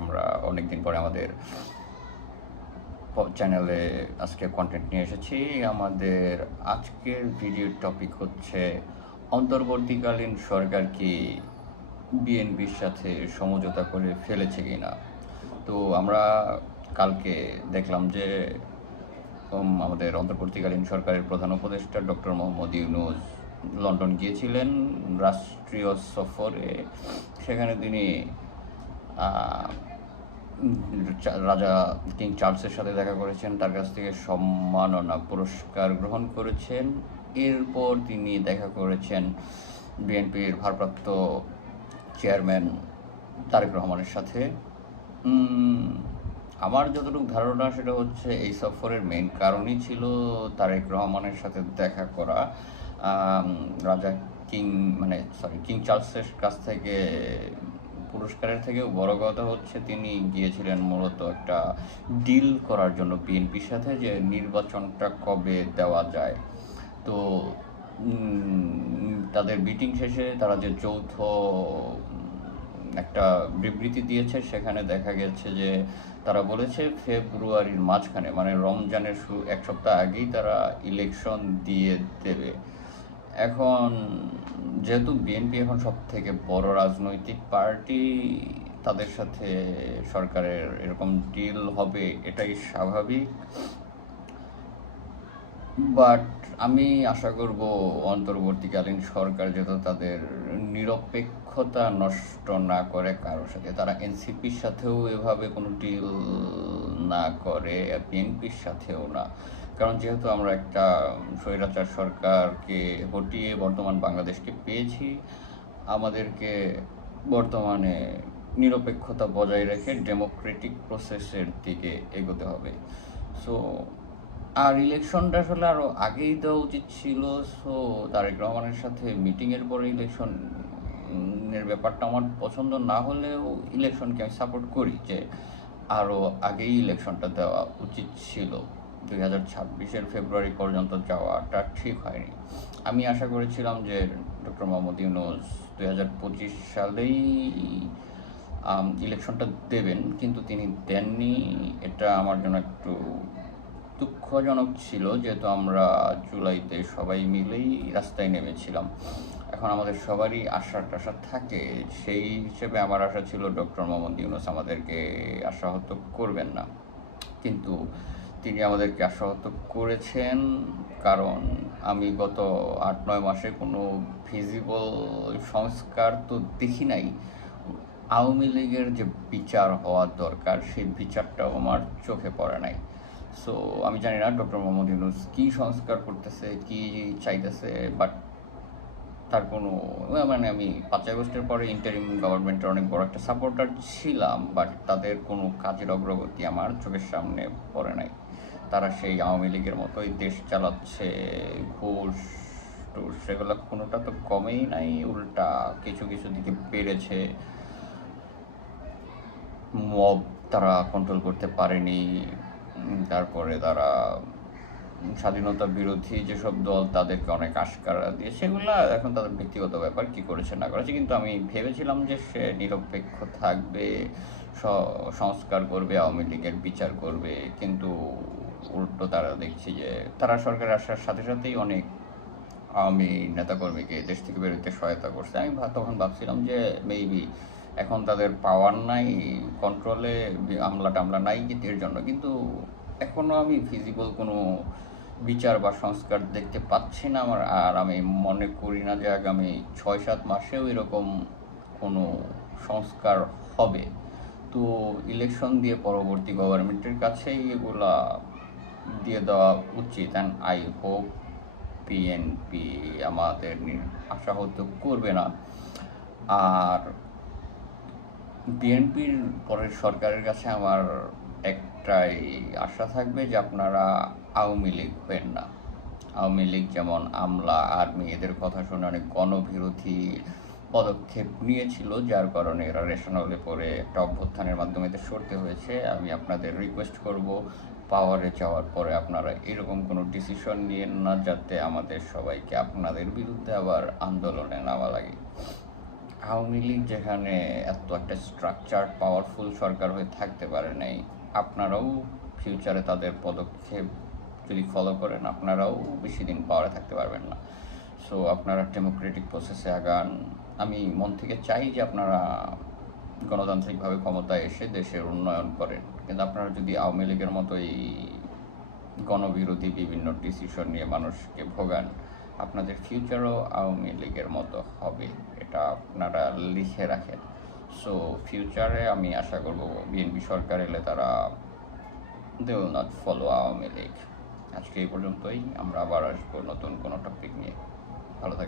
আমরা অনেকদিন পরে আমাদের চ্যানেলে আজকে কন্টেন্ট নিয়ে এসেছি। আমাদের আজকের ভিডিওর টপিক হচ্ছে অন্তর্বর্তীকালীন সরকার কি বিএনপির সাথে সমঝোতা করে ফেলেছে কিনা। তো আমরা কালকে দেখলাম যে আমাদের অন্তর্বর্তীকালীন সরকারের প্রধান উপদেষ্টা ডক্টর মোহাম্মদ ইউনূস লন্ডন গিয়েছিলেন রাষ্ট্রীয় সফরে। সেখানে তিনি রাজা কিং চার্লসের সাথে দেখা করেছেন, তার কাছ থেকে সম্মাননা পুরস্কার গ্রহণ করেছেন। এরপর তিনি দেখা করেছেন বিএনপির ভারপ্রাপ্ত চেয়ারম্যান তারেক রহমানের সাথে। আমার যতটুকু ধারণা সেটা হচ্ছে এই সফরের মেইন কারণই ছিল তারেক রহমানের সাথে দেখা করা। রাজা কিং চার্লসের কাছ থেকে পুরস্কারের থেকেও বড় কথা হচ্ছে তিনি গিয়েছিলেন মূলত একটা ডিল করার জন্য বিএনপির সাথে, যে নির্বাচনটা কবে দেওয়া যায়। তো তাদের মিটিং শেষে তারা যে যৌথ একটা বিবৃতি দিয়েছে, সেখানে দেখা গেছে যে তারা বলেছে ফেব্রুয়ারির মাঝখানে, মানে রমজানের এক সপ্তাহ আগেই তারা ইলেকশন দিয়ে দেবে। এখন যেহেতু বিএনপি এখন সব থেকে বড় রাজনৈতিক পার্টি, তাদের সাথে সরকারের এরকম ডিল হবে এটাই স্বাভাবিক। বাট আমি আশা করব অন্তর্বর্তীকালীন সরকার যাতে তাদের নিরপেক্ষতা নষ্ট না করে কারোর সাথে, তারা এনসিপির সাথেও এভাবে কোনো ডিল না করে, বিএনপির সাথেও না। কারণ যেহেতু আমরা একটা স্বৈরাচার সরকারকে হটিয়ে বর্তমান বাংলাদেশকে পেয়েছি, আমাদেরকে বর্তমানে নিরপেক্ষতা বজায় রেখে ডেমোক্রেটিক প্রসেসের দিকে এগোতে হবে। সো আর ইলেকশনটা আসলে আরও আগেই দেওয়া উচিত ছিল। সো তারেক রহমানের সাথে মিটিংয়ের পরে ইলেকশনের ব্যাপারটা আমার পছন্দ না হলেও ইলেকশনকে আমি সাপোর্ট করি, যে আরও আগেই ইলেকশনটা দেওয়া উচিত ছিল। 2026-এর ফেব্রুয়ারি পর্যন্ত যাওয়াটা ঠিক হয়নি। আমি আশা করেছিলাম যে ডক্টর মোহাম্মদ ইউনূস 2025 সালেই ইলেকশনটা দেবেন, কিন্তু তিনি দেননি। এটা আমার জন্য একটু দুঃখজনক ছিল, যেহেতু আমরা জুলাইতে সবাই মিলেই রাস্তায় নেমেছিলাম। এখন আমাদের সবারই আশা টাশা থাকে, সেই হিসেবে আমার আশা ছিল ডক্টর মোহাম্মদ ইউনূস আমাদেরকে আশাহত করবেন না, কিন্তু তিনি আমাদেরকে আশাহত করেছেন। কারণ আমি গত 8-9 মাসে কোনো ভিজিবল সংস্কার তো দেখি নাই। আওয়ামী লীগের যে বিচার হওয়ার দরকার সেই বিচারটাও আমার চোখে পড়ে নাই। সো আমি জানি না ডক্টর মোহাম্মদ ইউনূস কী সংস্কার করতেছে, কী চাইতেছে, বাট তার কোনো আমি 5 আগস্টের পরে ইন্টারিম গভর্নমেন্টের অনেক বড় একটা সাপোর্টার ছিলাম, বাট তাদের কোনো কাজের অগ্রগতি আমার চোখের সামনে পড়ে নাই। তারা সেই আওয়ামী লীগের মতোই দেশ চালাচ্ছে, ঘুষ টুস সেগুলো কোনোটা তো কমেই নাই, উল্টা কিছু কিছু দিকে বেড়েছে। মব তারা কন্ট্রোল করতে পারেনি। তারপরে তারা স্বাধীনতা বিরোধী যেসব দল তাদেরকে অনেক আশকারা দিয়ে, সেগুলো এখন তাদের ব্যক্তিগত ব্যাপার কী করেছে না করেছে, কিন্তু আমি ভেবেছিলাম যে সে নিরপেক্ষ থাকবে, সংস্কার করবে, আওয়ামী লীগের বিচার করবে। কিন্তু উল্টো তারা দেখছি যে তারা সরকারের আসার সাথে সাথেই অনেক আওয়ামী নেতাকর্মীকে দেশ থেকে বেরোতে সহায়তা করছে। আমি তখন ভাবছিলাম যে মেবি এখন তাদের পাওয়ার নাই, কন্ট্রোলে আমলা টামলা নাই এর জন্য, কিন্তু এখনও আমি ফিজিবল কোনো বিচার বা সংস্কার দেখতে পাচ্ছি না আমার। আর আমি মনে করি না যে আগামী 6-7 মাসেও এরকম কোনো সংস্কার হবে। তো ইলেকশন দিয়ে পরবর্তী গভর্নমেন্টের কাছেই এগুলা দিয়ে দেওয়া উচিত। অ্যান্ড আই হোপ বিএনপি আমাদের আশাহত করবে না। আর বিএনপির পরের সরকারের কাছে আমার একটাই আশা থাকবে যে আপনারা আওয়ামী লীগ হবেন না। আওয়ামী লীগ যেমন আমলা, আর্মি এদের কথা শুনে অনেক গণবিরোধী পদক্ষেপ নিয়েছিল, যার কারণে এরা রেশনালে পরে একটা অভ্যুত্থানের মাধ্যমে এদের সরতে হয়েছে। আমি আপনাদের রিকোয়েস্ট করব, পাওয়ারে যাওয়ার পরে আপনারা এরকম কোনো ডিসিশন নিয়েন না যাতে আমাদের সবাইকে আপনাদের বিরুদ্ধে আবার আন্দোলনে নামা লাগে। আওয়ামী লীগ যেখানে এত একটা স্ট্রাকচার পাওয়ারফুল সরকার হয়ে থাকতে পারে নাই, আপনারাও ফিউচারে তাদের পদক্ষেপ যদি ফলো করেন আপনারাও বেশি দিন পাওয়ারে থাকতে পারবেন না। সো আপনারা ডেমোক্রেটিক প্রসেসে আগান। আমি মন থেকে চাই যে আপনারা গণতান্ত্রিকভাবে ক্ষমতায় এসে দেশের উন্নয়ন করেন, কিন্তু আপনারা যদি আওয়ামী লীগের মতো এই গণবিরোধী বিভিন্ন ডিসিশন নিয়ে মানুষকে ভোগান, আপনাদের ফিউচারও আওয়ামী লীগের মতো হবে, এটা আপনারা লিখে রাখেন। সো ফিউচারে আমি আশা করব বিএনপি সরকার এলে তারা they will not follow Awami League. আজকে এই পর্যন্তই, আমরা আবার আসবো নতুন কোনো টপিক নিয়ে। ভালো থাকবেন।